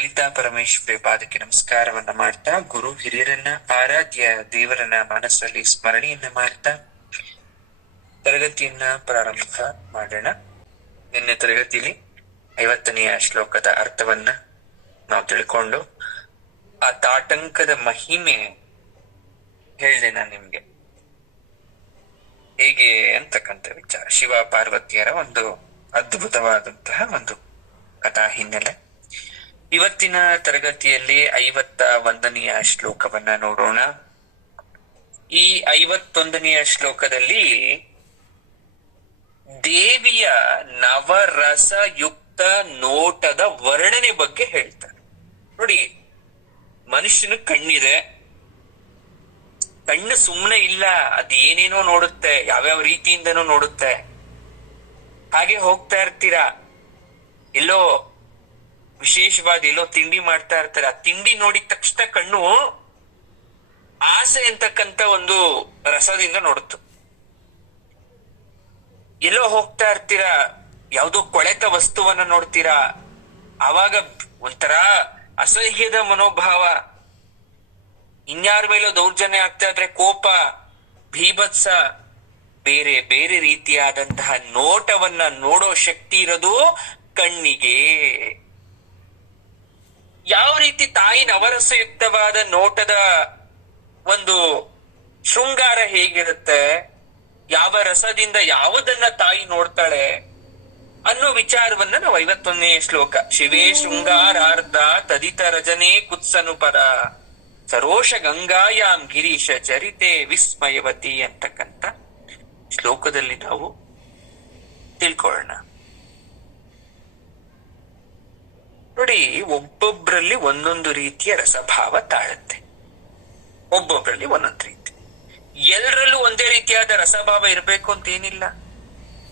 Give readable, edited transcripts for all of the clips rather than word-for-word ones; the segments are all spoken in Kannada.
ಲಲಿತಾ ಪರಮೇಶ್ವರಿ ಪಾದಕ್ಕೆ ನಮಸ್ಕಾರವನ್ನ ಮಾಡ್ತಾ, ಗುರು ಹಿರಿಯರನ್ನ, ಆರಾಧ್ಯ ದೇವರನ್ನ ಮನಸ್ಸಲ್ಲಿ ಸ್ಮರಣೆಯನ್ನ ಮಾಡ್ತಾ ತರಗತಿಯನ್ನ ಪ್ರಾರಂಭ ಮಾಡೋಣ. ನಿನ್ನೆ ತರಗತಿಯಲ್ಲಿ 50ನೆಯ ಶ್ಲೋಕದ ಅರ್ಥವನ್ನ ನಾವು ತಿಳ್ಕೊಂಡು ಆ ತಾಟಂಕದ ಮಹಿಮೆ ಹೇಳ್ದೆ ನಾನು ನಿಮ್ಗೆ ಹೇಗೆ ಅಂತಕ್ಕಂಥ ವಿಚಾರ. ಶಿವ ಪಾರ್ವತಿಯರ ಒಂದು ಅದ್ಭುತವಾದಂತಹ ಒಂದು ಕಥಾ ಹಿನ್ನೆಲೆ. ಇವತ್ತಿನ ತರಗತಿಯಲ್ಲಿ 51ನೆಯ ಶ್ಲೋಕವನ್ನ ನೋಡೋಣ. ಈ 51ನೆಯ ಶ್ಲೋಕದಲ್ಲಿ ದೇವಿಯ ನವರಸಯುಕ್ತ ನೋಟದ ವರ್ಣನೆ ಬಗ್ಗೆ ಹೇಳ್ತಾರೆ. ನೋಡಿ, ಮನುಷ್ಯನ ಕಣ್ಣಿದೆ, ಕಣ್ಣು ಸುಮ್ಮನೆ ಇಲ್ಲ, ಅದು ಏನೇನೋ ನೋಡುತ್ತೆ, ಯಾವ್ಯಾವ ರೀತಿಯಿಂದನೂ ನೋಡುತ್ತೆ. ಹಾಗೆ ಹೋಗ್ತಾ ಇರ್ತೀರಾ, ಎಲ್ಲೋ ವಿಶೇಷವಾದ ಎಲ್ಲೋ ತಿಂಡಿ ಮಾಡ್ತಾ ಇರ್ತಾರೆ, ಆ ತಿಂಡಿ ನೋಡಿದ ತಕ್ಷಣ ಕಣ್ಣು ಆಸೆ ಅಂತಕ್ಕಂತ ಒಂದು ರಸದಿಂದ ನೋಡುತ್ತೆ. ಎಲ್ಲೋ ಹೋಗ್ತಾ ಇರ್ತೀರಾ, ಯಾವ್ದೋ ಕೊಳೆತ ವಸ್ತುವನ್ನ ನೋಡ್ತೀರಾ, ಆವಾಗ ಒಂಥರ ಅಸಹ್ಯದ ಮನೋಭಾವ, ಇನ್ಯಾರ ಮೇಲೋ ದೌರ್ಜನ್ಯ ಆಗ್ತಾ ಇದ್ರೆ ಕೋಪ, ಭೀಭತ್ಸ, ಬೇರೆ ಬೇರೆ ರೀತಿಯಾದಂತಹ ನೋಟವನ್ನ ನೋಡೋ ಶಕ್ತಿ ಇರೋದು ಕಣ್ಣಿಗೆ. ಯಾವ ರೀತಿ ತಾಯಿ ನವರಸಯುಕ್ತವಾದ ನೋಟದ ಒಂದು ಶೃಂಗಾರ ಹೇಗಿರುತ್ತೆ, ಯಾವ ರಸದಿಂದ ಯಾವುದನ್ನ ತಾಯಿ ನೋಡ್ತಾಳೆ ಅನ್ನೋ ವಿಚಾರವನ್ನ ನಾವು 51ನೇ ಶ್ಲೋಕ, ಶಿವೇ ಶೃಂಗಾರಾರ್ಧ ತದಿತ ರಜನೇ ಕುತ್ಸನುಪರ ಸರೋಷ ಗಂಗಾಯಾಮ್ ಗಿರೀಶ ಚರಿತೆ ವಿಸ್ಮಯವತಿ ಅಂತಕ್ಕಂಥ ಶ್ಲೋಕದಲ್ಲಿ ನಾವು ತಿಳ್ಕೊಳ್ಳೋಣ. ನೋಡಿ, ಒಬ್ಬೊಬ್ರಲ್ಲಿ ಒಂದೊಂದು ರೀತಿಯ ರಸಭಾವ ತಾಳುತ್ತೆ, ಒಬ್ಬೊಬ್ರಲ್ಲಿ ಒಂದೊಂದು ರೀತಿ. ಎಲ್ಲರಲ್ಲೂ ಒಂದೇ ರೀತಿಯಾದ ರಸಭಾವ ಇರಬೇಕು ಅಂತ ಏನಿಲ್ಲ.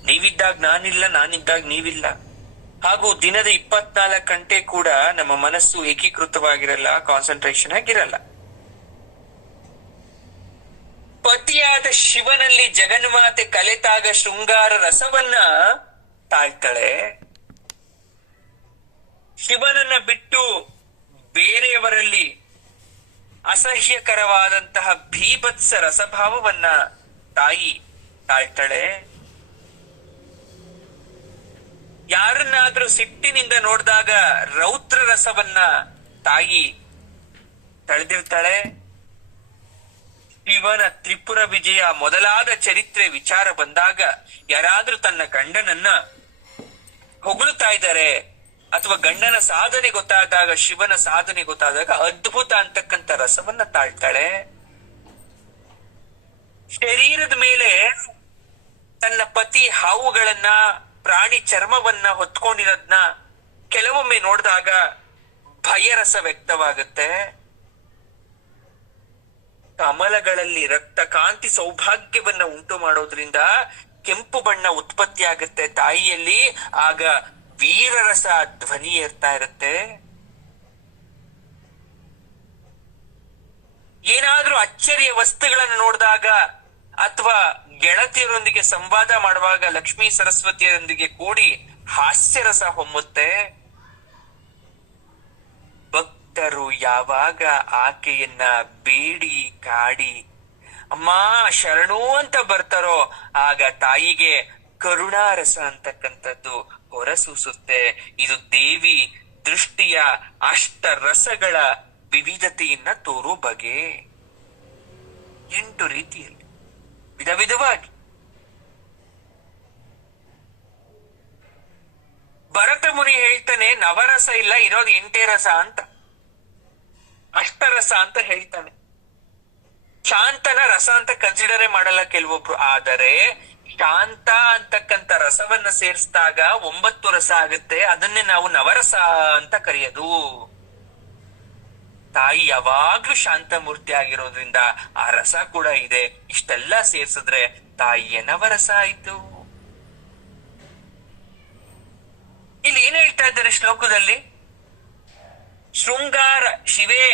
ನೀವಿದ್ದಾಗ ನಾನಿಲ್ಲ, ನಾನಿದ್ದಾಗ ನೀವಿಲ್ಲ. ಹಾಗೂ ದಿನದ 24 ಗಂಟೆ ಕೂಡ ನಮ್ಮ ಮನಸ್ಸು ಏಕೀಕೃತವಾಗಿರಲ್ಲ, ಕಾನ್ಸಂಟ್ರೇಷನ್ ಆಗಿರಲ್ಲ. ಪತಿಯಾದ ಶಿವನಲ್ಲಿ ಜಗನ್ಮಾತೆ ಕಲೆತಾಗ ಶೃಂಗಾರ ರಸವನ್ನ ತಾಳ್ತಾಳೆ. ಶಿವನನ್ನ ಬಿಟ್ಟು ಬೇರೆಯವರಲ್ಲಿ ಅಸಹ್ಯಕರವಾದಂತಹ ಭೀಭತ್ಸ ರಸಭಾವವನ್ನ ತಾಯಿ ತಾಳ್ತಾಳೆ. ಯಾರನ್ನಾದ್ರೂ ಸಿಟ್ಟಿನಿಂದ ನೋಡಿದಾಗ ರೌದ್ರ ರಸವನ್ನ ತಾಯಿ ತಳೆದಿರ್ತಾಳೆ. ಶಿವನ ತ್ರಿಪುರ ವಿಜಯ ಮೊದಲಾದ ಚರಿತ್ರೆ ವಿಚಾರ ಬಂದಾಗ ಯಾರಾದ್ರೂ ತನ್ನ ಗಂಡನನ್ನ ಹೊಗಳುತ್ತಾ ಇದ್ದಾರೆ ಅಥವಾ ಗಂಡನ ಸಾಧನೆ ಗೊತ್ತಾದಾಗ, ಶಿವನ ಸಾಧನೆ ಗೊತ್ತಾದಾಗ ಅದ್ಭುತ ಅಂತಕ್ಕಂಥ ರಸವನ್ನ ತಾಳ್ತಾಳೆ. ಶರೀರದ ಮೇಲೆ ತನ್ನ ಪತಿ ಹಾವುಗಳನ್ನ, ಪ್ರಾಣಿ ಚರ್ಮವನ್ನ ಹೊತ್ಕೊಂಡಿರೋದ್ನ ಕೆಲವೊಮ್ಮೆ ನೋಡಿದಾಗ ಭಯರಸ ವ್ಯಕ್ತವಾಗುತ್ತೆ. ಕಮಲಗಳಲ್ಲಿ ರಕ್ತ ಕಾಂತಿ ಸೌಭಾಗ್ಯವನ್ನ ಉಂಟು ಮಾಡೋದ್ರಿಂದ ಕೆಂಪು ಬಣ್ಣ ಉತ್ಪತ್ತಿ ಆಗುತ್ತೆ ತಾಯಿಯಲ್ಲಿ, ಆಗ ವೀರರಸ ಧ್ವನಿ ಏರ್ತಾ ಇರುತ್ತೆ. ಏನಾದ್ರೂ ಅಚ್ಚರಿಯ ವಸ್ತುಗಳನ್ನು ನೋಡಿದಾಗ ಅಥವಾ ಗೆಳತಿಯರೊಂದಿಗೆ ಸಂವಾದ ಮಾಡುವಾಗ ಲಕ್ಷ್ಮೀ ಸರಸ್ವತಿಯರೊಂದಿಗೆ ಕೂಡಿ ಹಾಸ್ಯರಸ ಹೊಮ್ಮುತ್ತೆ. ಭಕ್ತರು ಯಾವಾಗ ಆಕೆಯನ್ನ ಬೇಡಿ ಕಾಡಿ ಅಮ್ಮ ಶರಣು ಅಂತ ಬರ್ತಾರೋ ಆಗ ತಾಯಿಗೆ ಕರುಣಾರಸ ಅಂತಕ್ಕಂಥದ್ದು ಹೊರಸೂಸುತ್ತೆ. ಇದು ದೇವಿ ದೃಷ್ಟಿಯ ಅಷ್ಟ ರಸಗಳ ವಿವಿಧತೆಯನ್ನ ತೋರೋ ಬಗೆ. 8 ರೀತಿಯಲ್ಲಿ ವಿಧ ವಿಧವಾಗಿ. ಭರತ ಮುನಿ ಹೇಳ್ತಾನೆ, ನವರಸ ಇಲ್ಲ, ಇರೋದು 8 ರಸ ಅಂತ, ಅಷ್ಟರಸ ಅಂತ ಹೇಳ್ತಾನೆ. ಶಾಂತನ ರಸ ಅಂತ ಕನ್ಸಿಡರೇ ಮಾಡಲ್ಲ ಕೆಲವೊಬ್ರು. ಆದರೆ ಶಾಂತ ಅಂತಕ್ಕಂಥ ರಸವನ್ನ ಸೇರಿಸಿದಾಗ 9 ರಸ ಆಗುತ್ತೆ. ಅದನ್ನೇ ನಾವು ನವರಸ ಅಂತ ಕರೆಯೋದು. ತಾಯಿ ಯಾವಾಗ್ಲೂ ಶಾಂತ ಮೂರ್ತಿ ಆಗಿರೋದ್ರಿಂದ ಆ ರಸ ಕೂಡ ಇದೆ. ಇಷ್ಟೆಲ್ಲ ಸೇರ್ಸಿದ್ರೆ ತಾಯಿಯ ನವರಸ ಆಯ್ತು. ಇಲ್ಲಿ ಏನ್ ಹೇಳ್ತಾ ಇದ್ದಾರೆ ಶ್ಲೋಕದಲ್ಲಿ? ಶೃಂಗಾರ ಶಿವೇ,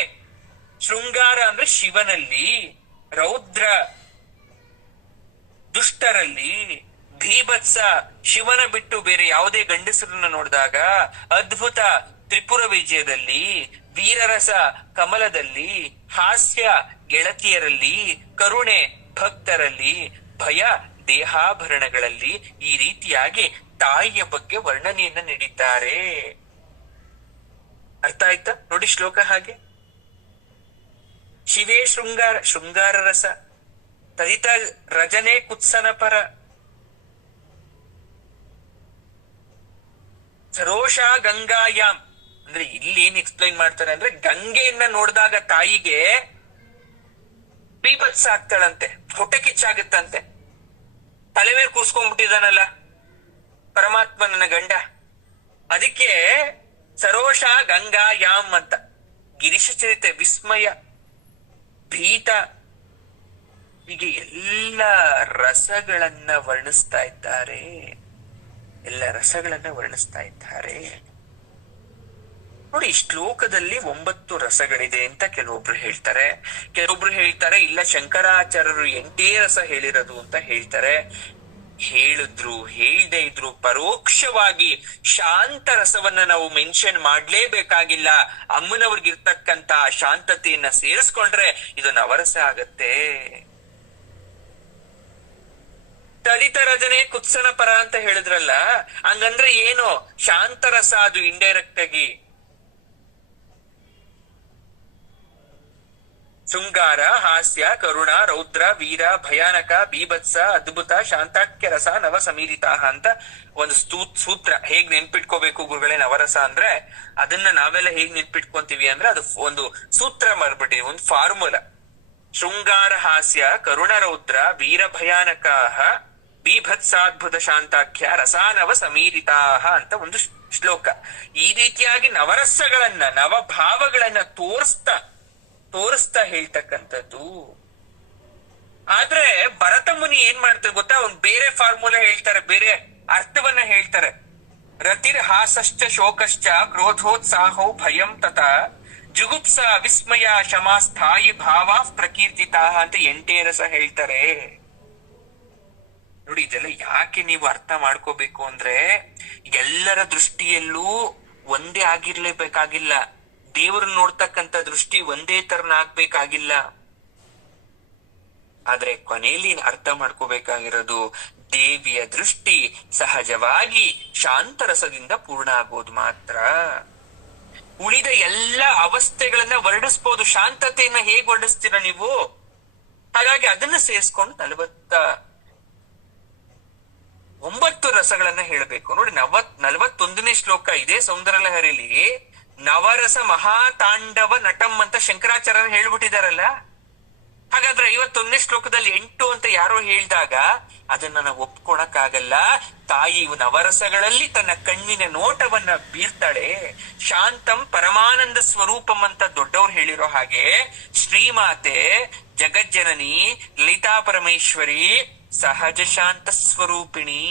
ಶೃಂಗಾರ ಅಂದ್ರೆ ಶಿವನಲ್ಲಿ, ರೌದ್ರ ದುಷ್ಟರಲ್ಲಿ, ಭೀಭತ್ಸ ಶಿವನ ಬಿಟ್ಟು ಬೇರೆ ಯಾವುದೇ ಗಂಡಸರನ್ನ ನೋಡಿದಾಗ, ಅದ್ಭುತ ತ್ರಿಪುರ ವಿಜಯದಲ್ಲಿ, ವೀರರಸ ಕಮಲದಲ್ಲಿ, ಹಾಸ್ಯ ಗೆಳತಿಯರಲ್ಲಿ, ಕರುಣೆ ಭಕ್ತರಲ್ಲಿ, ಭಯ ದೇಹಾಭರಣಗಳಲ್ಲಿ ಈ ರೀತಿಯಾಗಿ ತಾಯಿಯ ಬಗ್ಗೆ ವರ್ಣನೆಯನ್ನ ನೀಡಿದ್ದಾರೆ. ಅರ್ಥ ಆಯ್ತಾ? ನೋಡಿ ಶ್ಲೋಕ ಹಾಗೆ. ಶಿವೇ ಶೃಂಗಾರ, ಶೃಂಗಾರ ರಸ, ತದಿತ ರಜನೆ ಕುತ್ಸನ ಪರ, ಸರೋಷ ಗಂಗಾಯಾಮ್. ಅಂದ್ರೆ ಇಲ್ಲಿ ಏನ್ ಎಕ್ಸ್ಪ್ಲೈನ್ ಮಾಡ್ತಾರೆ ಅಂದ್ರೆ, ಗಂಗೆಯನ್ನ ನೋಡಿದಾಗ ತಾಯಿಗೆ ಬೀಭತ್ಸ ಆಗ್ತಾಳಂತೆ, ಹೊಟ್ಟೆ ಕಿಚ್ಚಾಗುತ್ತಂತೆ. ತಲೆ ಮೇಲೆ ಕೂರ್ಸ್ಕೊಂಡ್ಬಿಟ್ಟಿದಾನಲ್ಲ ಪರಮಾತ್ಮ ನನ್ನ ಗಂಡ, ಅದಕ್ಕೆ ಸರೋಷ ಗಂಗಾಯಾಮ್ ಅಂತ. ಗಿರೀಶ ಚರಿತೆ, ವಿಸ್ಮಯ, ಭೀತ, ಹೀಗೆ ಎಲ್ಲ ರಸಗಳನ್ನ ವರ್ಣಿಸ್ತಾ ಇದ್ದಾರೆ. ಎಲ್ಲ ರಸಗಳನ್ನ ವರ್ಣಿಸ್ತಾ ಇದ್ದಾರೆ. ನೋಡಿ, ಶ್ಲೋಕದಲ್ಲಿ 9 ರಸಗಳಿದೆ ಅಂತ ಕೆಲವೊಬ್ರು ಹೇಳ್ತಾರೆ. ಕೆಲವೊಬ್ರು ಹೇಳ್ತಾರೆ ಇಲ್ಲ, ಶಂಕರಾಚಾರ್ಯರು 8 ರಸ ಹೇಳಿರೋದು ಅಂತ ಹೇಳ್ತಾರೆ. ಹೇಳಿದ್ರು ಹೇಳ್ದೇ ಇದ್ರು ಪರೋಕ್ಷವಾಗಿ ಶಾಂತ ರಸವನ್ನ ನಾವು ಮೆನ್ಷನ್ ಮಾಡ್ಲೇಬೇಕಾಗಿಲ್ಲ. ಅಮ್ಮನವ್ರಿಗಿರ್ತಕ್ಕಂತ ಶಾಂತತೆಯನ್ನ ಸೇರಿಸ್ಕೊಂಡ್ರೆ ಇದು ನವರಸ ಆಗತ್ತೆ. ತಡಿತ ರಜನೆ ಕುತ್ಸನ ಪರ ಅಂತ ಹೇಳಿದ್ರಲ್ಲ, ಹಂಗಂದ್ರೆ ಏನು? ಶಾಂತರಸ ಅದು ಇಂಡೈರೆಕ್ಟ್ ಆಗಿ. ಶೃಂಗಾರ, ಹಾಸ್ಯ, ಕರುಣ, ರೌದ್ರ, ವೀರ, ಭಯಾನಕ, ಬೀಭತ್ಸ, ಅದ್ಭುತ, ಶಾಂತಾಕ್ಯ ರಸ, ನವ ಸಮೀರಿತ ಅಂತ ಒಂದು ಸೂತ್ರ. ಹೇಗ್ ನೆನ್ಪಿಟ್ಕೋಬೇಕು ಗುರುಗಳೇ ನವರಸ ಅಂದ್ರೆ? ಅದನ್ನ ನಾವೆಲ್ಲ ಹೇಗ್ ನೆನ್ಪಿಟ್ಕೊಂತೀವಿ ಅಂದ್ರೆ, ಅದು ಒಂದು ಸೂತ್ರ ಮಾಡ್ಬಿಟ್ಟಿವಿ, ಒಂದು ಫಾರ್ಮುಲಾ. ಶೃಂಗಾರ, ಹಾಸ್ಯ, ಕರುಣ, ರೌದ್ರ, ವೀರ, ಭಯಾನಕ, ಬೀಭತ್ಸಾದ್ಭುತ, ಶಾಂತಾಖ್ಯ, ರಸಾನವ ಸಮೀರಿತಾ ಅಂತ ಒಂದು ಶ್ಲೋಕ. ಈ ರೀತಿಯಾಗಿ ನವರಸಗಳನ್ನ, ನವಭಾವಗಳನ್ನ ತೋರಿಸ್ತಾ ಹೇಳ್ತಕ್ಕಂಥದ್ದು. ಆದ್ರೆ ಭರತ ಮುನಿ ಏನ್ ಮಾಡ್ತಾರೆ ಗೊತ್ತಾ? ಅವ್ನು ಬೇರೆ ಫಾರ್ಮುಲಾ ಹೇಳ್ತಾರೆ, ಬೇರೆ ಅರ್ಥವನ್ನ ಹೇಳ್ತಾರೆ. ರತಿರ್ ಹಾಸಶ್ಚ ಶೋಕಶ್ಚ ಕ್ರೋಧೋತ್ಸಾಹೋ ಭಯಂ ತಥಾ ಜುಗುಪ್ಸ ವಿಸ್ಮಯ ಶಮಾ ಸ್ಥಾಯಿ ಭಾವ ಪ್ರಕೀರ್ತಿತ ಅಂತ 8 ರಸ ಹೇಳ್ತಾರೆ. ನೋಡಿ, ಇದೆಲ್ಲ ಯಾಕೆ ನೀವು ಅರ್ಥ ಮಾಡ್ಕೋಬೇಕು ಅಂದ್ರೆ, ಎಲ್ಲರ ದೃಷ್ಟಿಯಲ್ಲೂ ಒಂದೇ ಆಗಿರ್ಲೇಬೇಕಾಗಿಲ್ಲ. ದೇವರನ್ನ ನೋಡ್ತಕ್ಕಂಥ ದೃಷ್ಟಿ ಒಂದೇ ತರನಾಗ್ಬೇಕಾಗಿಲ್ಲ. ಆದ್ರೆ ಕೊನೆಯಲ್ಲಿ ಅರ್ಥ ಮಾಡ್ಕೋಬೇಕಾಗಿರೋದು, ದೇವಿಯ ದೃಷ್ಟಿ ಸಹಜವಾಗಿ ಶಾಂತರಸದಿಂದ ಪೂರ್ಣ ಆಗೋದು ಮಾತ್ರ. ಉಳಿದ ಎಲ್ಲ ಅವಸ್ಥೆಗಳನ್ನ ವರ್ಣಿಸ್ಬೋದು. ಶಾಂತತೆಯನ್ನ ಹೇಗ್ ವರ್ಣಿಸ್ತೀರ ನೀವು? ಹಾಗಾಗಿ ಅದನ್ನ ಸೇರಿಸ್ಕೊಂಡು 49 ರಸಗಳನ್ನ ಹೇಳಬೇಕು. ನೋಡಿ, 41ನೇ ಶ್ಲೋಕ ಇದೇ ಸೌಂದರ್ಯಲಹರಿಲಿ ನವರಸ ಮಹಾತಾಂಡವ ನಟಂ ಅಂತ ಶಂಕರಾಚಾರ್ಯರು ಹೇಳ್ಬಿಟ್ಟಿದಾರಲ್ಲ. ಹಾಗಾದ್ರೆ 51ನೇ ಶ್ಲೋಕದಲ್ಲಿ 8 ಅಂತ ಯಾರೋ ಹೇಳ್ದಾಗ ಅದನ್ನ ನಾವು ಒಪ್ಕೊಳಕ್ಕಾಗಲ್ಲ. ತಾಯಿ ನವರಸಗಳಲ್ಲಿ ತನ್ನ ಕಣ್ಣಿನ ನೋಟವನ್ನ ಬೀರ್ತಾಳೆ. ಶಾಂತಂ ಪರಮಾನಂದ ಸ್ವರೂಪಂ ಅಂತ ದೊಡ್ಡವ್ರು ಹೇಳಿರೋ ಹಾಗೆ, ಶ್ರೀಮಾತೆ ಜಗಜ್ಜನನಿ ಲಲಿತಾ ಪರಮೇಶ್ವರಿ ಸಹಜ ಶಾಂತ ಸ್ವರೂಪಿಣಿ.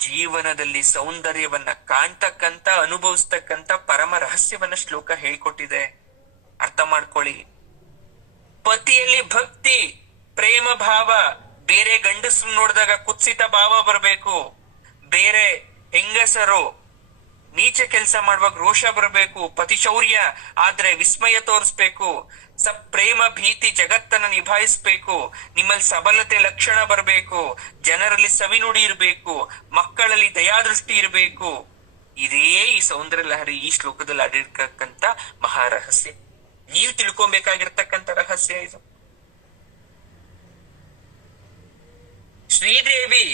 ಜೀವನದಲ್ಲಿ ಸೌಂದರ್ಯವನ್ನ ಕಾಣ್ತಕ್ಕಂತ, ಅನುಭವಿಸ್ತಕ್ಕಂತ ಪರಮ ರಹಸ್ಯವನ್ನ ಶ್ಲೋಕ ಹೇಳ್ಕೊಟ್ಟಿದೆ. ಅರ್ಥ ಮಾಡ್ಕೊಳ್ಳಿ. ಪತಿಯಲ್ಲಿ ಭಕ್ತಿ, ಪ್ರೇಮ ಭಾವ. ಬೇರೆ ಗಂಡಸರು ನೋಡಿದಾಗ ಕುತ್ಸಿತ ಭಾವ ಬರಬೇಕು. ಬೇರೆ ಹೆಂಗಸರು ನೀಚ ಕೆಲಸ ಮಾಡುವಾಗ ರೋಷ ಬರಬೇಕು. ಪತಿಶೌರ್ಯ ಆದ್ರೆ ವಿಸ್ಮಯ ತೋರಿಸ್ಬೇಕು. ಪ್ರೇಮ ಭೀತಿ ಜಗತ್ತನ್ನ ನಿಭಾಯಿಸ್ಬೇಕು. ನಿಮ್ಮಲ್ಲಿ ಸಬಲತೆ ಲಕ್ಷಣ ಬರಬೇಕು. ಜನರಲ್ಲಿ ಸವಿನುಡಿ ಇರಬೇಕು. ಮಕ್ಕಳಲ್ಲಿ ದಯಾದೃಷ್ಟಿ ಇರಬೇಕು. ಇದೇ ಈ ಸೌಂದರ್ಯ ಲಹರಿ ಈ ಶ್ಲೋಕದಲ್ಲಿ ಅಡಿರ್ತಕ್ಕಂತ ಮಹಾರಹಸ್ಯ. ನೀವು ತಿಳ್ಕೊಬೇಕಾಗಿರ್ತಕ್ಕಂಥ ರಹಸ್ಯ ಇದು. ಶ್ರೀದೇವಿ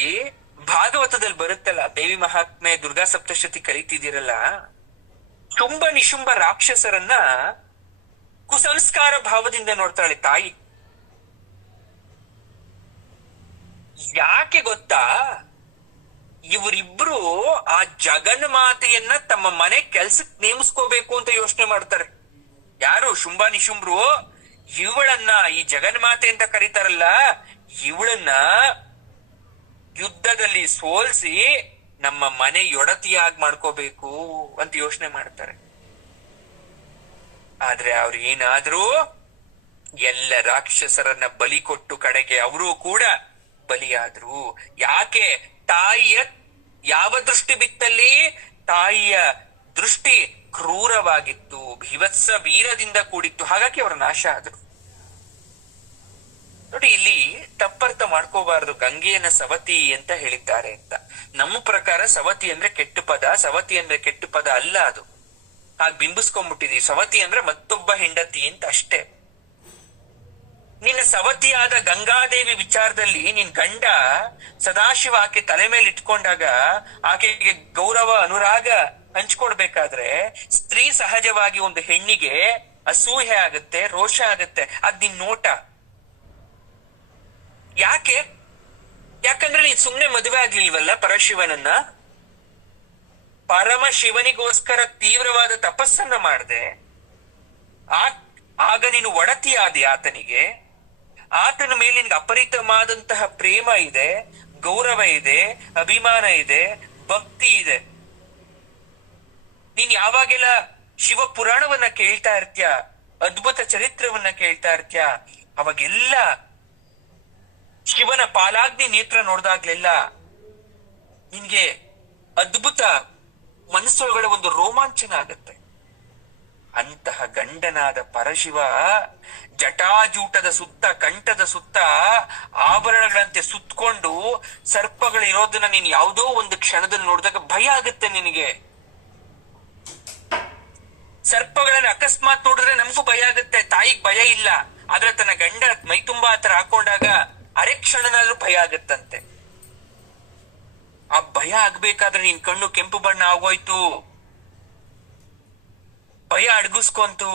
ಭಾಗವತದಲ್ಲಿ ಬರುತ್ತಲ್ಲ, ದೇವಿ ಮಹಾತ್ಮೆ, ದುರ್ಗಾ ಸಪ್ತಶತಿ ಕಲಿತಿದ್ದೀರಲ್ಲ, ಶುಂಭ ನಿಶುಂಭ ರಾಕ್ಷಸರನ್ನ ಕುಸಂಸ್ಕಾರ ಭಾವದಿಂದ ನೋಡ್ತಾಳೆ ತಾಯಿ. ಯಾಕೆ ಗೊತ್ತಾ? ಇವರಿಬ್ರು ಆ ಜಗನ್ಮಾತೆಯನ್ನ ತಮ್ಮ ಮನೆ ಕೆಲ್ಸಕ್ಕೆ ನೇಮಿಸ್ಕೋಬೇಕು ಅಂತ ಯೋಚನೆ ಮಾಡ್ತಾರೆ. ಯಾರು? ಶುಂಭ ನಿಶುಂಭರು. ಇವಳನ್ನ, ಈ ಜಗನ್ಮಾತೆ ಅಂತ ಕರೀತಾರಲ್ಲ, ಇವಳನ್ನ ಯುದ್ಧದಲ್ಲಿ ಸೋಲ್ಸಿ ನಮ್ಮ ಮನೆ ಯೊಡತಿಯಾಗಿ ಮಾಡ್ಕೋಬೇಕು ಅಂತ ಯೋಚನೆ ಮಾಡ್ತಾರೆ. ಆದ್ರೆ ಅವ್ರು ಏನಾದ್ರೂ ಎಲ್ಲ ರಾಕ್ಷಸರನ್ನ ಬಲಿ ಕೊಟ್ಟು ಕಡೆಗೆ ಅವರು ಕೂಡ ಬಲಿಯಾದ್ರು. ಯಾಕೆ? ತಾಯಿಯ ಯಾವ ದೃಷ್ಟಿ ಬಿತ್ತಲ್ಲಿ? ತಾಯಿಯ ದೃಷ್ಟಿ ಕ್ರೂರವಾಗಿತ್ತು, ಭೀವತ್ಸ ವೀರದಿಂದ ಕೂಡಿತ್ತು. ಹಾಗಾಗಿ ಅವರ ನಾಶ ಆದರು. ನೋಡಿ, ಇಲ್ಲಿ ತಪ್ಪರ್ಥ ಮಾಡ್ಕೋಬಾರದು. ಗಂಗೆಯನ್ನ ಸವತಿ ಅಂತ ಹೇಳಿದ್ದಾರೆ ಅಂತ. ನಮ್ಮ ಪ್ರಕಾರ ಸವತಿ ಅಂದ್ರೆ ಕೆಟ್ಟ ಪದ, ಸವತಿ ಅಂದ್ರೆ ಕೆಟ್ಟ ಪದ ಅಲ್ಲ. ಅದು ಹಾಗೆ ಬಿಂಬಿಸ್ಕೊಂಡ್ಬಿಟ್ಟಿದೀವಿ. ಸವತಿ ಅಂದ್ರೆ ಮತ್ತೊಬ್ಬ ಹೆಂಡತಿ ಅಂತ ಅಷ್ಟೇ. ನಿನ್ನ ಸವತಿಯಾದ ಗಂಗಾದೇವಿ ವಿಚಾರದಲ್ಲಿ ನಿನ್ ಗಂಡ ಸದಾಶಿವ ಆಕೆ ತಲೆ ಮೇಲೆ ಇಟ್ಕೊಂಡಾಗ ಆಕೆಗೆ ಗೌರವ ಅನುರಾಗ ಹಂಚ್ಕೊಡ್ಬೇಕಾದ್ರೆ ಸ್ತ್ರೀ ಸಹಜವಾಗಿ ಒಂದು ಹೆಣ್ಣಿಗೆ ಅಸೂಹೆ ಆಗತ್ತೆ, ರೋಷ ಆಗತ್ತೆ. ಅದ್ ನಿನ್ ನೋಟ. ಯಾಕೆ? ಯಾಕಂದ್ರೆ ನೀನ್ ಸುಮ್ನೆ ಮದುವೆ ಆಗ್ಲಿಲ್ವಲ್ಲ ಪರಶಿವನನ್ನ. ಪರಮ ಶಿವನಿಗೋಸ್ಕರ ತೀವ್ರವಾದ ತಪಸ್ಸನ್ನ ಮಾಡದೆ ಆಗ ನೀನು ಒಡತಿಯಾದಿ ಆತನಿಗೆ. ಆತನ ಮೇಲೆ ನಿನ್ಗೆ ಅಪರಿತವಾದಂತಹ ಪ್ರೇಮ ಇದೆ, ಗೌರವ ಇದೆ, ಅಭಿಮಾನ ಇದೆ, ಭಕ್ತಿ ಇದೆ. ನೀನ್ ಯಾವಾಗೆಲ್ಲ ಶಿವ ಪುರಾಣವನ್ನ ಕೇಳ್ತಾ ಇರ್ತೀಯ, ಅದ್ಭುತ ಚರಿತ್ರವನ್ನ ಕೇಳ್ತಾ ಇರ್ತೀಯ, ಅವಾಗೆಲ್ಲ ಶಿವನ ಪಾಲಾಗ್ನಿ ನೇತ್ರ ನೋಡ್ದಾಗ್ಲೆಲ್ಲ ನಿನ್ಗೆ ಅದ್ಭುತ ಮನಸ್ಸೊಳಗಡೆ ಒಂದು ರೋಮಾಂಚನ ಆಗತ್ತೆ. ಅಂತಹ ಗಂಡನಾದ ಪರಶಿವ ಜಟಾಜೂಟದ ಸುತ್ತ, ಕಂಠದ ಸುತ್ತ ಆಭರಣಗಳಂತೆ ಸುತ್ತಕೊಂಡು ಸರ್ಪಗಳಿರೋದನ್ನ ನೀನ್ ಯಾವುದೋ ಒಂದು ಕ್ಷಣದಲ್ಲಿ ನೋಡಿದಾಗ ಭಯ ಆಗುತ್ತೆ ನಿನಗೆ. ಸರ್ಪಗಳನ್ನ ಅಕಸ್ಮಾತ್ ನೋಡಿದ್ರೆ ನಮಗೂ ಭಯ ಆಗುತ್ತೆ, ತಾಯಿಗ್ ಭಯ ಇಲ್ಲ. ಆದ್ರೆ ತನ್ನ ಗಂಡ ಮೈ ತುಂಬಾ ಆತರ ಹಾಕೊಂಡಾಗ ಅರೆ ಕ್ಷಣನಾದ್ರೂ ಭಯ ಆಗತ್ತಂತೆ. ಆ ಭಯ ಆಗ್ಬೇಕಾದ್ರೆ ನಿನ್ ಕಣ್ಣು ಕೆಂಪು ಬಣ್ಣ ಆಗೋಯ್ತು, ಭಯ ಅಡಗಿಸ್ಕೊಂತು,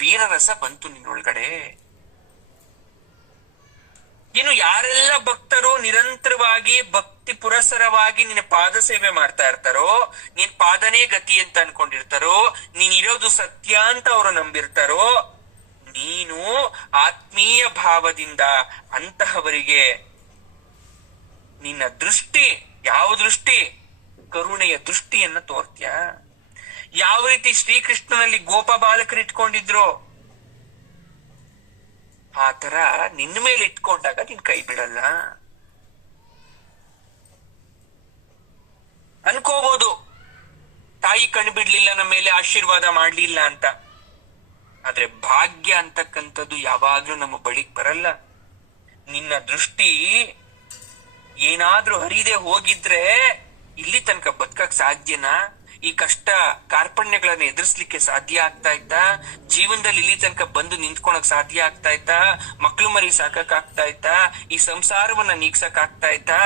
ವೀರರಸ ಬಂತು ನಿನ್ನೊಳಗಡೆ. ಇನ್ನು ಯಾರೆಲ್ಲ ಭಕ್ತರು ನಿರಂತರವಾಗಿ ಭಕ್ತಿ ಪುರಸರವಾಗಿ ನಿನ್ನ ಪಾದ ಸೇವೆ ಮಾಡ್ತಾ ಇರ್ತಾರೋ, ನೀನ್ ಪಾದನೇ ಗತಿ ಅಂತ ಅನ್ಕೊಂಡಿರ್ತಾರೋ, ನೀನ್ ಇರೋದು ಸತ್ಯ ಅಂತ ಅವರು ನಂಬಿರ್ತಾರೋ, ನೀನು ಆತ್ಮೀಯ ಭಾವದಿಂದ ಅಂತಹವರಿಗೆ ನಿನ್ನ ದೃಷ್ಟಿ ಯಾವ ದೃಷ್ಟಿ? ಕರುಣೆಯ ದೃಷ್ಟಿಯನ್ನ ತೋರ್ತ್ಯ. ಯಾವ ರೀತಿ ಶ್ರೀಕೃಷ್ಣನಲ್ಲಿ ಗೋಪ ಬಾಲಕರು ಇಟ್ಕೊಂಡಿದ್ರು ಆ ತರ ನಿನ್ನ ಮೇಲೆ ಇಟ್ಕೊಂಡಾಗ ನಿನ್ ಕೈ ಬಿಡಲ್ಲ. ಅನ್ಕೋಬಹುದು ತಾಯಿ ಕಣ್ ಬಿಡ್ಲಿಲ್ಲ, ನಮ್ಮ ಮೇಲೆ ಆಶೀರ್ವಾದ ಮಾಡ್ಲಿಲ್ಲ ಅಂತ. ಆದ್ರೆ ಭಾಗ್ಯ ಅಂತಕ್ಕಂಥದ್ದು ಯಾವಾಗ್ಲೂ ನಮ್ಮ ಬಳಿಗ್ ಬರಲ್ಲ. ನಿನ್ನ ದೃಷ್ಟಿ ಏನಾದ್ರೂ ಹರಿದೇ ಹೋಗಿದ್ರೆ ಇಲ್ಲಿ ತನಕ ಬದುಕಕ್ ಸಾಧ್ಯನಾ? ಈ ಕಷ್ಟ ಕಾರ್ಪಣ್ಯಗಳನ್ನ ಎದುರಿಸ್ಲಿಕ್ಕೆ ಸಾಧ್ಯ ಆಗ್ತಾ ಇತ್ತಾ? ಜೀವನದಲ್ಲಿ ಇಲ್ಲಿ ತನಕ ಬಂದು ನಿಂತ್ಕೊಳಕ್ ಸಾಧ್ಯ ಆಗ್ತಾ ಇತ್ತಾ? ಮಕ್ಳು ಮರಿ ಸಾಕಕ್ ಆಗ್ತಾ ಇತ್ತಾ? ಈ ಸಂಸಾರವನ್ನ ನೀಗ್ಸಕ್ ಆಗ್ತಾ ಇತ್ತಾ?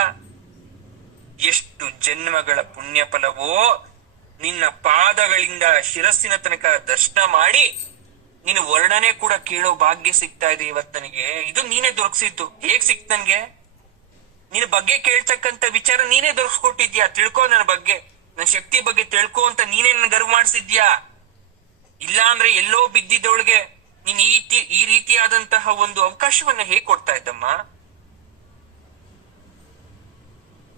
ಎಷ್ಟು ಜನ್ಮಗಳ ಪುಣ್ಯ ಫಲವೋ ನಿನ್ನ ಪಾದಗಳಿಂದ ಶಿರಸ್ಸಿನ ತನಕ ದರ್ಶನ ಮಾಡಿ ನೀನು ವರ್ಣನೆ ಕೂಡ ಕೇಳೋ ಭಾಗ್ಯ ಸಿಗ್ತಾ ಇದೆ ಇವತ್ ನನಗೆ. ಇದು ನೀನೇ ದೊರಕಿಸಿತ್ತು. ಹೇಗ್ ಸಿಕ್ತ ನನ್ಗೆ? ನಿನ್ನ ಬಗ್ಗೆ ಕೇಳ್ತಕ್ಕಂತ ವಿಚಾರ ನೀನೇ ದೊರಕಿಸ್ಕೊಟ್ಟಿದ್ಯಾ. ತಿಳ್ಕೊ ನನ್ನ ಬಗ್ಗೆ, ನನ್ನ ಶಕ್ತಿ ಬಗ್ಗೆ ತಿಳ್ಕೊ ಅಂತ ನೀನೇ ನನ್ ಗರ್ವ ಮಾಡಿಸಿದ್ಯಾ. ಇಲ್ಲ ಅಂದ್ರೆ ಎಲ್ಲೋ ಬಿದ್ದಿದ್ದವಳಿಗೆ ನೀನ್ ಈ ರೀತಿಯಾದಂತಹ ಒಂದು ಅವಕಾಶವನ್ನ ಹೇಗ್ ಕೊಡ್ತಾ ಇದ್ದಮ್ಮ?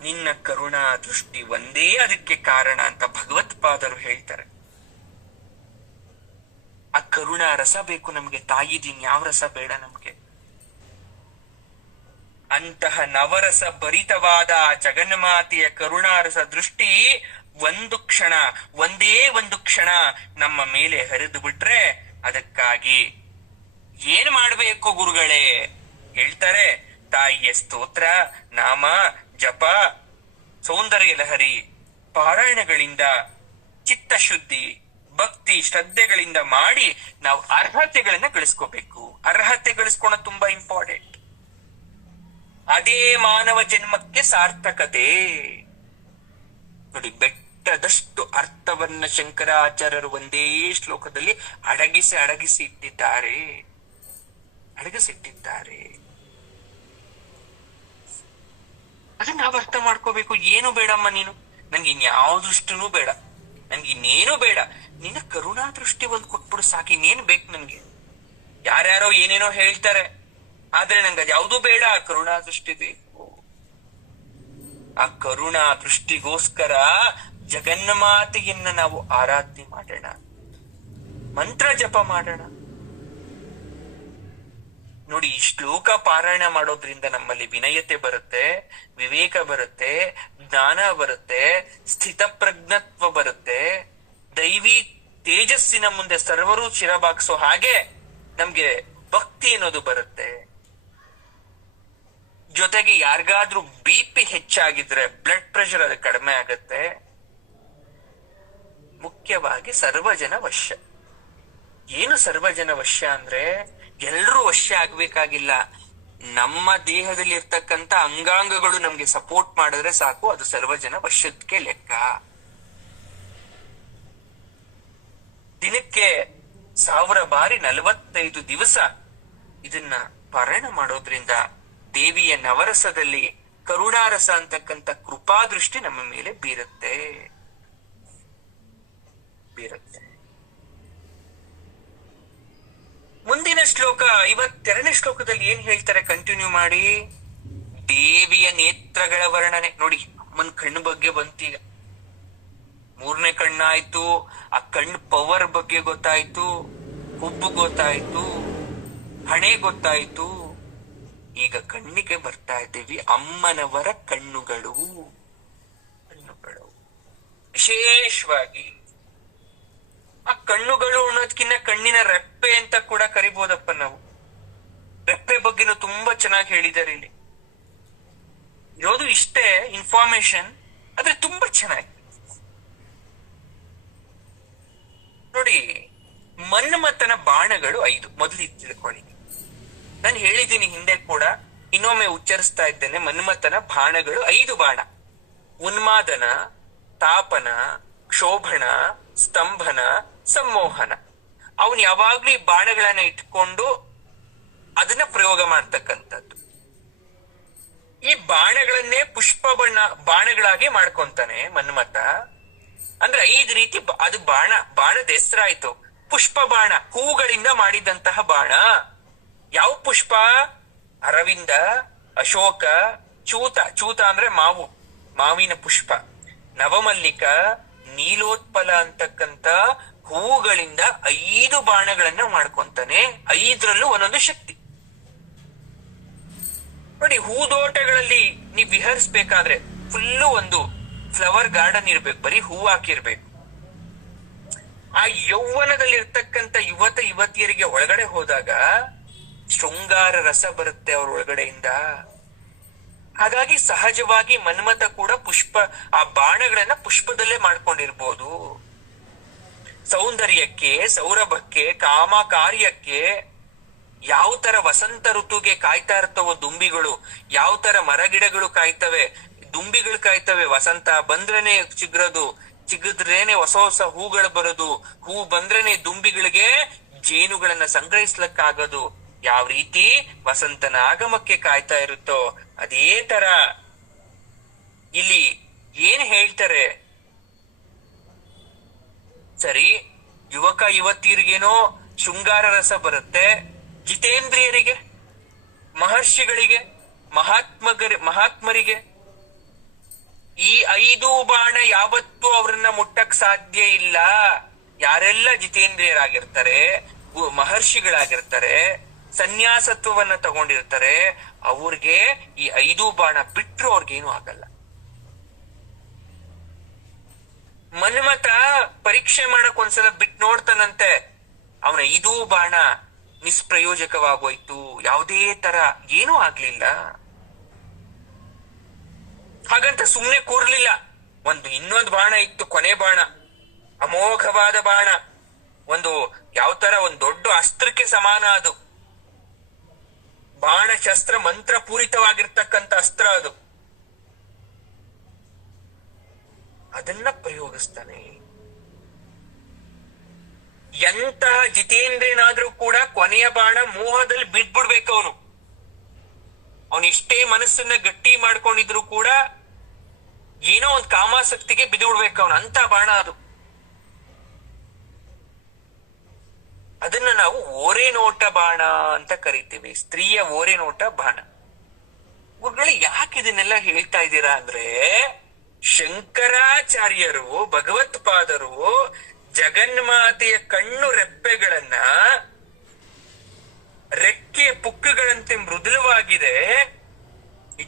ನಿನ್ನ ಕರುಣಾ ದೃಷ್ಟಿ ಒಂದೇ ಅದಕ್ಕೆ ಕಾರಣ ಅಂತ ಭಗವತ್ಪಾದರು ಹೇಳ್ತಾರೆ. ಆ ಕರುಣಾ ರಸ ಬೇಕು ನಮ್ಗೆ. ತಾಯಿದಿನ್ ಯಾವ ರಸ ಬೇಡ ನಮ್ಗೆ. ಅಂತಹ ನವರಸ ಭರಿತವಾದ ಜಗನ್ಮಾತೆಯ ಕರುಣಾರಸ ದೃಷ್ಟಿ ಒಂದು ಕ್ಷಣ, ಒಂದೇ ಒಂದು ಕ್ಷಣ ನಮ್ಮ ಮೇಲೆ ಹರಿದು ಬಿಟ್ರೆ ಅದಕ್ಕಾಗಿ ಏನ್ ಮಾಡ್ಬೇಕು ಗುರುಗಳೇ? ಹೇಳ್ತಾರೆ, ತಾಯಿಯ ಸ್ತೋತ್ರ, ನಾಮ, ಜಪ, ಸೌಂದರ್ಯ ಲಹರಿ, ಪಾರಾಯಣಗಳಿಂದ ಚಿತ್ತಶುದ್ಧಿ, ಭಕ್ತಿ, ಶ್ರದ್ಧೆಗಳಿಂದ ಮಾಡಿ ನಾವು ಅರ್ಹತೆಗಳನ್ನ ಗಳಿಸ್ಕೋಬೇಕು. ಅರ್ಹತೆ ಗಳಿಸ್ಕೊಳೋದು ತುಂಬಾ ಇಂಪಾರ್ಟೆಂಟ್. ಅದೇ ಮಾನವ ಜನ್ಮಕ್ಕೆ ಸಾರ್ಥಕತೆ. ನೋಡಿ, ಬೆಟ್ಟದಷ್ಟು ಅರ್ಥವನ್ನ ಶಂಕರಾಚಾರ್ಯರು ಒಂದೇ ಶ್ಲೋಕದಲ್ಲಿ ಅಡಗಿಸಿ ಇಟ್ಟಿದ್ದಾರೆ. ಅದನ್ನ ನಾವು ಅರ್ಥ ಮಾಡ್ಕೋಬೇಕು. ಏನು ಬೇಡಮ್ಮ ನೀನು, ನನ್ಗೆ ಇನ್ಯಾವ ದೃಷ್ಟಿನೂ ಬೇಡ, ನನ್ಗೆ ಇನ್ನೇನು ಬೇಡ, ನಿನ್ನ ಕರುಣಾ ದೃಷ್ಟಿ ಒಂದ್ ಕೊಟ್ಬಿಡು ಸಾಕು. ಇನ್ನೇನು ಬೇಕು ನನ್ಗೆ? ಯಾರ್ಯಾರೋ ಏನೇನೋ ಹೇಳ್ತಾರೆ, ಆದ್ರೆ ನಂಗೆ ಅದ್ಯಾವುದೂ ಬೇಡ, ಕರುಣಾ ದೃಷ್ಟಿ ಬೇಕು. ಆ ಕರುಣಾ ದೃಷ್ಟಿಗೋಸ್ಕರ ಜಗನ್ಮಾತೆಯನ್ನ ನಾವು ಆರಾಧನೆ ಮಾಡೋಣ, ಮಂತ್ರ ಜಪ ಮಾಡೋಣ. ನೋಡಿ, ಈ ಶ್ಲೋಕ ಪಾರಾಯಣ ಮಾಡೋದ್ರಿಂದ ನಮ್ಮಲ್ಲಿ ವಿನಯತೆ ಬರುತ್ತೆ, ವಿವೇಕ ಬರುತ್ತೆ, ಜ್ಞಾನ ಬರುತ್ತೆ, ಸ್ಥಿತಪ್ರಜ್ಞತ್ವ ಬರುತ್ತೆ, ದೈವಿ ತೇಜಸ್ಸಿನ ಮುಂದೆ ಸರ್ವರೂ ಶಿರಬಾಗ್ಸೋ ಹಾಗೆ ನಮ್ಗೆ ಭಕ್ತಿ ಅನ್ನೋದು ಬರುತ್ತೆ. ಜೊತೆಗೆ ಯಾರಿಗಾದ್ರೂ BP ಹೆಚ್ಚಾಗಿದ್ರೆ ಬ್ಲಡ್ ಪ್ರೆಷರ್ ಅದು ಕಡಿಮೆ ಆಗತ್ತೆ. ಮುಖ್ಯವಾಗಿ ಸರ್ವಜನ ವಶ್ಯ. ಏನು ಸರ್ವಜನ ವಶ್ಯ ಅಂದ್ರೆ ಎಲ್ರೂ ವಶ್ಯ ಆಗ್ಬೇಕಾಗಿಲ್ಲ. ನಮ್ಮ ದೇಹದಲ್ಲಿ ಇರ್ತಕ್ಕಂಥ ಅಂಗಾಂಗಗಳು ನಮ್ಗೆ ಸಪೋರ್ಟ್ ಮಾಡಿದ್ರೆ ಸಾಕು, ಅದು ಸರ್ವಜನ ವಶ್ಯಕ್ಕೆ ಲೆಕ್ಕ. ದಿನಕ್ಕೆ 1000 ಬಾರಿ 45 ದಿವಸ ಇದನ್ನ ಪಾರಾಯಣ ಮಾಡೋದ್ರಿಂದ ದೇವಿಯ ನವರಸದಲ್ಲಿ ಕರುಣಾರಸ ಅಂತಕ್ಕಂಥ ಕೃಪಾದೃಷ್ಟಿ ನಮ್ಮ ಮೇಲೆ ಬೀರುತ್ತೆ. ಮುಂದಿನ ಶ್ಲೋಕ 52ನೇ ಶ್ಲೋಕದಲ್ಲಿ ಏನ್ ಹೇಳ್ತಾರೆ ಕಂಟಿನ್ಯೂ ಮಾಡಿ. ದೇವಿಯ ನೇತ್ರಗಳ ವರ್ಣನೆ ನೋಡಿ. ಅಮ್ಮನ ಕಣ್ಣು ಬಗ್ಗೆ ಬಂತೀಗ, 3ನೇ ಕಣ್ಣಾಯ್ತು, ಆ ಕಣ್ಣು ಪವರ್ ಬಗ್ಗೆ ಗೊತ್ತಾಯ್ತು, ಹುಬ್ಬು ಗೊತ್ತಾಯ್ತು, ಹಣೆ ಗೊತ್ತಾಯ್ತು. ಈಗ ಕಣ್ಣಿಗೆ ಬರ್ತಾ ಇದ್ದೀವಿ. ಅಮ್ಮನವರ ಕಣ್ಣುಗಳು ವಿಶೇಷವಾಗಿ ಆ ಕಣ್ಣುಗಳು ಅನ್ನೋದಕ್ಕಿಂತ ಕಣ್ಣಿನ ರೆಪ್ಪೆ ಅಂತ ಕೂಡ ಕರಿಬೋದಪ್ಪ ನಾವು. ರೆಪ್ಪೆ ಬಗ್ಗೆನೂ ತುಂಬಾ ಚೆನ್ನಾಗಿ ಹೇಳಿದ್ದಾರೆ ಇಲ್ಲಿ. ಇರೋದು ಇಷ್ಟೇ ಇನ್ಫಾರ್ಮೇಶನ್, ಆದ್ರೆ ತುಂಬಾ ಚೆನ್ನಾಗಿ ನೋಡಿ. ಮನ್ಮಥನ ಬಾಣಗಳು 5. ಮೊದಲು ತಿಳ್ಕೊಳ್ಳಿ, ನಾನು ಹೇಳಿದ್ದೀನಿ ಹಿಂದೆ ಕೂಡ, ಇನ್ನೊಮ್ಮೆ ಉಚ್ಚರಿಸ್ತಾ ಇದ್ದೇನೆ. ಮನ್ಮಥನ ಬಾಣಗಳು 5 ಬಾಣ: ಉನ್ಮಾದನ, ತಾಪನ, ಕ್ಷೋಭಣ, ಸ್ತಂಭನ, ಸಮ್ಮೋಹನ. ಅವನು ಯಾವಾಗ್ಲೂ ಈ ಬಾಣಗಳನ್ನ ಇಟ್ಕೊಂಡು ಅದನ್ನ ಪ್ರಯೋಗ ಮಾಡ್ತಕ್ಕಂಥದ್ದು. ಈ ಬಾಣಗಳನ್ನೇ ಪುಷ್ಪ ಬಾಣಗಳಾಗಿ ಮಾಡ್ಕೊಂತಾನೆ ಮನ್ಮಥ. ಅಂದ್ರೆ 5 ರೀತಿ ಅದು ಬಾಣದ ಹೆಸರಾಯ್ತು. ಪುಷ್ಪ ಬಾಣ, ಹೂಗಳಿಂದ ಮಾಡಿದಂತಹ ಬಾಣ. ಯಾವ ಪುಷ್ಪ? ಅರವಿಂದ, ಅಶೋಕ, ಚೂತ ಅಂದ್ರೆ ಮಾವಿನ ಪುಷ್ಪ, ನವಮಲ್ಲಿಕ, ನೀಲೋತ್ಪಲ ಅಂತಕ್ಕಂಥ ಹೂಗಳಿಂದ 5 ಬಾಣಗಳನ್ನ ಮಾಡ್ಕೊಂತಾನೆ. 5ರಲ್ಲೂ ಒಂದೊಂದು ಶಕ್ತಿ ನೋಡಿ. ಹೂದೋಟಗಳಲ್ಲಿ ನೀವು ವಿಹರಿಸ್ಬೇಕಾದ್ರೆ ಫುಲ್ಲು ಒಂದು ಫ್ಲವರ್ ಗಾರ್ಡನ್ ಇರ್ಬೇಕು, ಬರೀ ಹೂ ಹಾಕಿರ್ಬೇಕು. ಆ ಯೌವನದಲ್ಲಿ ಇರ್ತಕ್ಕಂಥ ಯುವತಿಯರಿಗೆ ಒಳಗಡೆ ಹೋದಾಗ ಶೃಂಗಾರ ರಸ ಬರುತ್ತೆ ಅವ್ರ ಒಳಗಡೆಯಿಂದ. ಹಾಗಾಗಿ ಸಹಜವಾಗಿ ಮನ್ಮಥ ಕೂಡ ಆ ಬಾಣಗಳನ್ನ ಪುಷ್ಪದಲ್ಲೇ ಮಾಡ್ಕೊಂಡಿರ್ಬೋದು. ಸೌಂದರ್ಯಕ್ಕೆ, ಸೌರಭಕ್ಕೆ, ಕಾಮ ಕಾರ್ಯಕ್ಕೆ, ಯಾವ ತರ ವಸಂತ ಋತುಗೆ ಕಾಯ್ತಾ ಇರ್ತವೋ ದುಂಬಿಗಳು, ಯಾವ ತರ ಮರಗಿಡಗಳು ಕಾಯ್ತವೆ, ದುಂಬಿಗಳು ಕಾಯ್ತವೆ. ವಸಂತ ಬಂದ್ರೇನೆ ಚಿಗುದ್ರೇನೆ ಹೊಸ ಹೂಗಳು ಬರೋದು, ಹೂ ಬಂದ್ರೇನೆ ದುಂಬಿಗಳಿಗೆ ಜೇನುಗಳನ್ನ ಸಂಗ್ರಹಿಸ್ಲಕ್ಕಾಗೋದು. ಯಾವ ರೀತಿ ವಸಂತನ ಆಗಮಕ್ಕೆ ಕಾಯ್ತಾ ಇರುತ್ತೋ ಅದೇ ತರ ಇಲ್ಲಿ ಏನ್ ಹೇಳ್ತಾರೆ. ಸರಿ, ಯುವತಿಯರಿಗೇನೋ ಶೃಂಗಾರ ರಸ ಬರುತ್ತೆ, ಜಿತೇಂದ್ರಿಯರಿಗೆ, ಮಹರ್ಷಿಗಳಿಗೆ, ಮಹಾತ್ಮರಿಗೆ ಈ 5 ಬಾಣ ಯಾವತ್ತೂ ಅವ್ರನ್ನ ಮುಟ್ಟಕ್ ಸಾಧ್ಯ ಇಲ್ಲ. ಯಾರೆಲ್ಲ ಜಿತೇಂದ್ರಿಯರಾಗಿರ್ತಾರೆ, ಮಹರ್ಷಿಗಳಾಗಿರ್ತಾರೆ, ಸನ್ಯಾಸತ್ವವನ್ನ ತಗೊಂಡಿರ್ತಾರೆ, ಅವ್ರಿಗೆ ಈ 5 ಬಾಣ ಬಿಟ್ರು ಅವ್ರಿಗೇನು ಆಗಲ್ಲ. ಮನ್ಮಥ ಪರೀಕ್ಷೆ ಮಾಡಕ್ ಒಂದ್ಸಲ ಬಿಟ್ಟು ನೋಡ್ತಾನಂತೆ. ಅವನ 5 ಬಾಣ ನಿಷ್ಪ್ರಯೋಜಕವಾಗೋಯ್ತು, ಯಾವುದೇ ತರ ಏನೂ ಆಗ್ಲಿಲ್ಲ. ಹಾಗಂತ ಸುಮ್ನೆ ಕೂರ್ಲಿಲ್ಲ. ಇನ್ನೊಂದು ಬಾಣ ಇತ್ತು, ಕೊನೆ ಬಾಣ, ಅಮೋಘವಾದ ಬಾಣ. ಯಾವ ತರ ಒಂದು ದೊಡ್ಡ ಅಸ್ತ್ರಕ್ಕೆ ಸಮಾನ ಅದು. ಬಾಣ ಶಸ್ತ್ರ ಮಂತ್ರ ಪೂರಿತವಾಗಿರ್ತಕ್ಕಂಥ ಅಸ್ತ್ರ ಅದು. ಅದನ್ನ ಪ್ರಯೋಗಿಸ್ತಾನೆ. ಎಂತಹ ಜಿತೇಂದ್ರನಾದ್ರೂ ಕೂಡ ಕೊನೆಯ ಬಾಣ ಮೋಹದಲ್ಲಿ ಬಿಟ್ಬಿಡ್ಬೇಕು. ಅವನು ಎಷ್ಟೇ ಮನಸ್ಸನ್ನ ಗಟ್ಟಿ ಮಾಡ್ಕೊಂಡಿದ್ರು ಕೂಡ ಏನೋ ಒಂದು ಕಾಮಾಸಕ್ತಿಗೆ ಬಿದ್ದುಬಿಡ್ಬೇಕು ಅವನು. ಅಂತ ಬಾಣ ಅದು. ಅದನ್ನ ನಾವು ಓರೆ ನೋಟ ಬಾಣ ಅಂತ ಕರಿತೀವಿ. ಸ್ತ್ರೀಯ ಓರೆ ನೋಟ ಬಾಣ. ಗುರುಗಳೇ, ಯಾಕೆ ಇದನ್ನೆಲ್ಲ ಹೇಳ್ತಾ ಇದ್ದೀರಾ ಅಂದ್ರೆ, ಶಂಕರಾಚಾರ್ಯರು, ಭಗವತ್ಪಾದರು ಜಗನ್ಮಾತೆಯ ಕಣ್ಣು ರೆಪ್ಪೆಗಳನ್ನ ರೆಕ್ಕೆಯ ಪುಕ್ಕಗಳ ಮತ್ತೆ ಮೃದುಲವಾಗಿದೆ.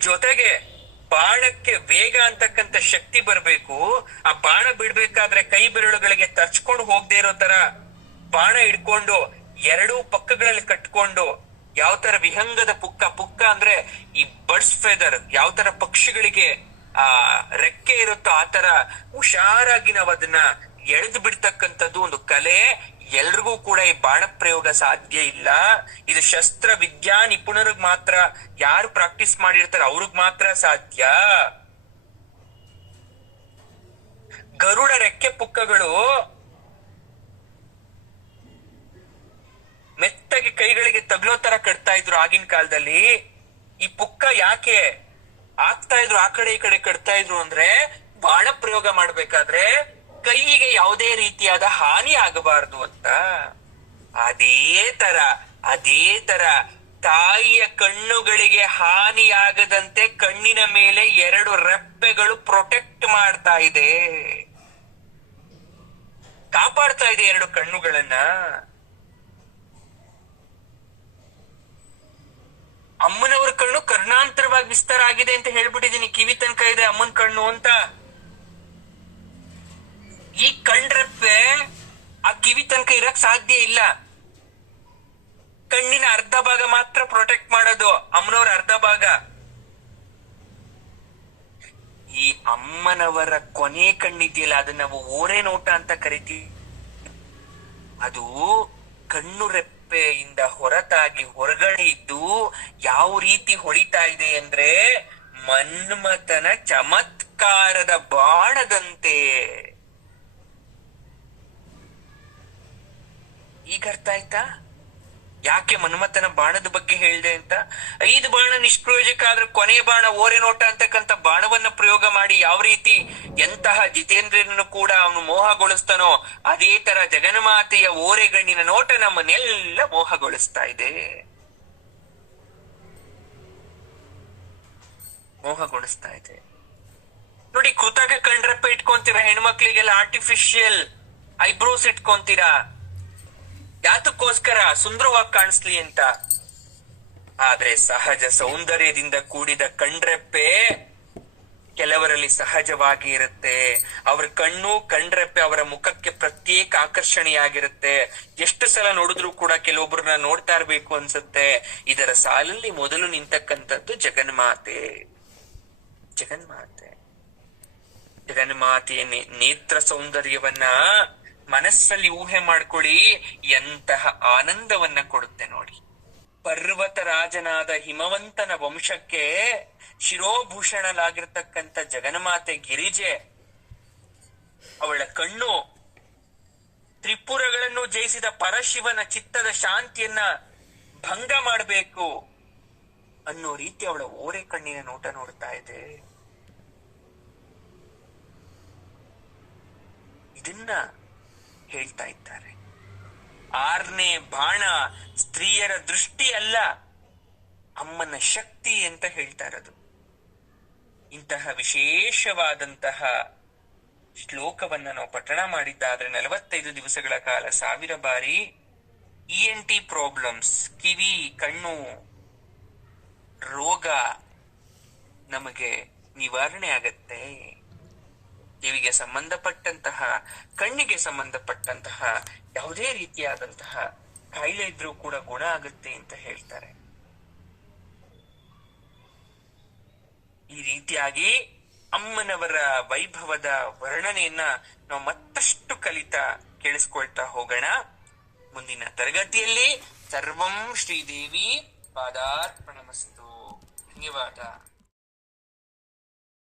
ಜೊತೆಗೆ ಬಾಣಕ್ಕೆ ವೇಗ ಅಂತಕ್ಕಂಥ ಶಕ್ತಿ ಬರ್ಬೇಕು. ಆ ಬಾಣ ಬಿಡ್ಬೇಕಾದ್ರೆ ಕೈ ಬೆರಳುಗಳಿಗೆ ತರ್ಚ್ಕೊಂಡು ಹೋಗದೆ ಇರೋ ತರ ಬಾಣ ಹಿಡ್ಕೊಂಡು ಎರಡೂ ಪಕ್ಕಗಳಲ್ಲಿ ಕಟ್ಕೊಂಡು, ಯಾವ ತರ ವಿಹಂಗದ ಪುಕ್ಕ ಅಂದ್ರೆ ಈ ಬರ್ಡ್ಸ್ ಫೆದರ್ ಯಾವ ತರ ಪಕ್ಷಿಗಳಿಗೆ ಆ ರೆಕ್ಕೆ ಇರುತ್ತೋ ಆ ತರ ಹುಷಾರಾಗಿ ನಾವು ಅದನ್ನ ಎಳೆದು ಬಿಡ್ತಕ್ಕಂಥದ್ದು ಒಂದು ಕಲೆ. ಎಲ್ರಿಗೂ ಕೂಡ ಈ ಬಾಣ ಪ್ರಯೋಗ ಸಾಧ್ಯ ಇಲ್ಲ. ಇದು ಶಸ್ತ್ರ ವಿದ್ಯಾ ನಿಪುಣರಿಗೆ ಮಾತ್ರ, ಯಾರು ಪ್ರಾಕ್ಟೀಸ್ ಮಾಡಿರ್ತಾರೆ ಅವ್ರಿಗೆ ಮಾತ್ರ ಸಾಧ್ಯ. ಗರುಡ ರೆಕ್ಕೆ ಪುಕ್ಕಗಳು ಮೆತ್ತಗೆ ಕೈಗಳಿಗೆ ತಗ್ಲೋ ತರ ಕಟ್ತಾ ಇದ್ರು ಆಗಿನ ಕಾಲದಲ್ಲಿ. ಈ ಪುಕ್ಕ ಯಾಕೆ ಆಗ್ತಾ ಇದ್ರು, ಆ ಕಡೆ ಈ ಕಡೆ ಕಟ್ತಾ ಇದ್ರು ಅಂದ್ರೆ ಬಾಣ ಪ್ರಯೋಗ ಮಾಡ್ಬೇಕಾದ್ರೆ ಕೈಗೆ ಯಾವುದೇ ರೀತಿಯಾದ ಹಾನಿ ಆಗಬಾರದು ಅಂತ. ಅದೇ ತರ ತಾಯಿಯ ಕಣ್ಣುಗಳಿಗೆ ಹಾನಿಯಾಗದಂತೆ ಕಣ್ಣಿನ ಮೇಲೆ 2 ರೆಪ್ಪೆಗಳು ಪ್ರೊಟೆಕ್ಟ್ ಮಾಡ್ತಾ ಇದೆ, ಕಾಪಾಡ್ತಾ ಇದೆ 2 ಕಣ್ಣುಗಳನ್ನ. ಅಮ್ಮನವರ ಕಣ್ಣು ಕರ್ಣಾಂತರವಾಗಿ ವಿಸ್ತಾರ ಆಗಿದೆ ಅಂತ ಹೇಳ್ಬಿಟ್ಟಿದೀನಿ, ಕಿವಿ ತನಕ ಇದೆ ಅಮ್ಮನ ಕಣ್ಣು ಅಂತ. ಈ ಕಣ್ರೆಪ್ಪೆ ಆ ಕಿವಿ ತನಕ ಇರಕ್ ಸಾಧ್ಯ ಇಲ್ಲ. ಕಣ್ಣಿನ ಅರ್ಧ ಭಾಗ ಮಾತ್ರ ಪ್ರೊಟೆಕ್ಟ್ ಮಾಡೋದು, ಅಮ್ಮನವರ ಅರ್ಧ ಭಾಗ. ಈ ಅಮ್ಮನವರ ಕೊನೆ ಕಣ್ಣಿದೆಯಲ್ಲ, ಅದನ್ನ ನಾವು ಓರೆ ನೋಟ ಅಂತ ಕರಿತೀವಿ. ಅದು ಕಣ್ಣು ರೆಪ್ಪೆಯಿಂದ ಹೊರತಾಗಿ ಹೊರಗಡೆ ಇದ್ದು ಯಾವ ರೀತಿ ಹೊಳಿತಾ ಇದೆ ಅಂದ್ರೆ ಮನ್ಮಥನ ಚಮತ್ಕಾರದ ಬಾಣದಂತೆ. ಈಗ ಅರ್ಥ ಆಯ್ತಾ ಯಾಕೆ ಮನ್ಮಥನ ಬಾಣದ ಬಗ್ಗೆ ಹೇಳ್ದೆ ಅಂತ? 5 ಬಾಣ ನಿಷ್ಪ್ರಯೋಜಕ ಆದ್ರೆ ಕೊನೆಯ ಬಾಣ ಓರೆ ನೋಟ ಅಂತಕ್ಕಂಥ ಬಾಣವನ್ನ ಪ್ರಯೋಗ ಮಾಡಿ ಯಾವ ರೀತಿ ಎಂತಹ ಜಿತೇಂದ್ರನನ್ನು ಕೂಡ ಅವನು ಮೋಹಗೊಳಿಸ್ತಾನೋ ಅದೇ ತರ ಜಗನ್ಮಾತೆಯ ಓರೆಗಣ್ಣಿನ ನೋಟ ನಮ್ಮನ್ನೆಲ್ಲ ಮೋಹಗೊಳಿಸ್ತಾ ಇದೆ, ಮೋಹಗೊಳಿಸ್ತಾ ಇದೆ. ನೋಡಿ, ಕೃತಕ ಕಣ್ರೆಪ್ಪೆ ಇಟ್ಕೊಂತೀರಾ, ಹೆಣ್ಮಕ್ಳಿಗೆಲ್ಲ ಆರ್ಟಿಫಿಷಿಯಲ್ ಐಬ್ರೋಸ್ ಇಟ್ಕೊಂತೀರಾ, ಯಾತಕ್ಕೋಸ್ಕರ ಸುಂದರವಾಗಿ ಕಾಣಿಸ್ಲಿ ಅಂತ. ಆದ್ರೆ ಸಹಜ ಸೌಂದರ್ಯದಿಂದ ಕೂಡಿದ ಕಣ್ರೆಪ್ಪೆ ಕೆಲವರಲ್ಲಿ ಸಹಜವಾಗಿ ಇರುತ್ತೆ. ಅವರ ಕಣ್ಣು ಕಣ್ರೆಪ್ಪೆ ಅವರ ಮುಖಕ್ಕೆ ಪ್ರತ್ಯೇಕ ಆಕರ್ಷಣೆಯಾಗಿರುತ್ತೆ. ಎಷ್ಟು ಸಲ ನೋಡಿದ್ರು ಕೂಡ ಕೆಲವೊಬ್ಬರನ್ನ ನೋಡ್ತಾ ಇರ್ಬೇಕು ಅನ್ಸುತ್ತೆ. ಇದರ ಸಾಲಲ್ಲಿ ಮೊದಲು ನಿಂತಕ್ಕಂಥದ್ದು ಜಗನ್ಮಾತೆ. ಜಗನ್ಮಾತೆಯ ನೇತ್ರ ಸೌಂದರ್ಯವನ್ನ ಮನಸ್ಸಲ್ಲಿ ಊಹೆ ಮಾಡ್ಕೊಳ್ಳಿ, ಎಂತಹ ಆನಂದವನ್ನ ಕೊಡುತ್ತೆ ನೋಡಿ. ಪರ್ವತರಾಜನಾದ ಹಿಮವಂತನ ವಂಶಕ್ಕೆ ಶಿರೋಭೂಷಣಲಾಗಿರ್ತಕ್ಕಂಥ ಜಗನ್ಮಾತೆ ಗಿರಿಜೆ, ಅವಳ ಕಣ್ಣು ತ್ರಿಪುರಗಳನ್ನು ಜಯಿಸಿದ ಪರಶಿವನ ಚಿತ್ತದ ಶಾಂತಿಯನ್ನ ಭಂಗ ಮಾಡಬೇಕು ಅನ್ನೋ ರೀತಿ ಅವಳ ಓರೆ ಕಣ್ಣಿನ ನೋಟ ನೋಡ್ತಾ ಇದೆ. ಇದನ್ನ ಹೇಳ್ತಾ ಇದ್ದಾರೆ. 6ನೇ ಬಾಣ ಸ್ತ್ರೀಯರ ದೃಷ್ಟಿ ಅಲ್ಲ, ಅಮ್ಮನ ಶಕ್ತಿ ಅಂತ ಹೇಳ್ತಾ ಇರೋದು. ಇಂತಹ ವಿಶೇಷವಾದಂತಹ ಶ್ಲೋಕವನ್ನ ನಾವು ಪಠಣ ಮಾಡಿದ್ದಾದ್ರೆ 45 ದಿವಸಗಳ ಕಾಲ 1000 ಬಾರಿ ENT ಪ್ರಾಬ್ಲಮ್ಸ್, ಕಿವಿ ಕಣ್ಣು ರೋಗ ನಮಗೆ ನಿವಾರಣೆ ಆಗತ್ತೆ. ಕಿವಿಗೆ ಸಂಬಂಧಪಟ್ಟಂತಹ, ಕಣ್ಣಿಗೆ ಸಂಬಂಧಪಟ್ಟಂತಹ ಯಾವುದೇ ರೀತಿಯಾದಂತಹ ಕಾಯಿಲೆ ಇದ್ರೂ ಕೂಡ ಗುಣ ಆಗುತ್ತೆ ಅಂತ ಹೇಳ್ತಾರೆ. ಈ ರೀತಿಯಾಗಿ ಅಮ್ಮನವರ ವೈಭವದ ವರ್ಣನೆಯನ್ನ ನಾವು ಮತ್ತಷ್ಟು ಕಲಿತಾ ಕೇಳಿಸ್ಕೊಳ್ತಾ ಹೋಗೋಣ. ಮುಂದಿನ ತರಗತಿಯಲ್ಲಿ ಸರ್ವಂ ಶ್ರೀದೇವಿ ಪಾದಾರ್ಪಣಮಸ್ತು. ಧನ್ಯವಾದ.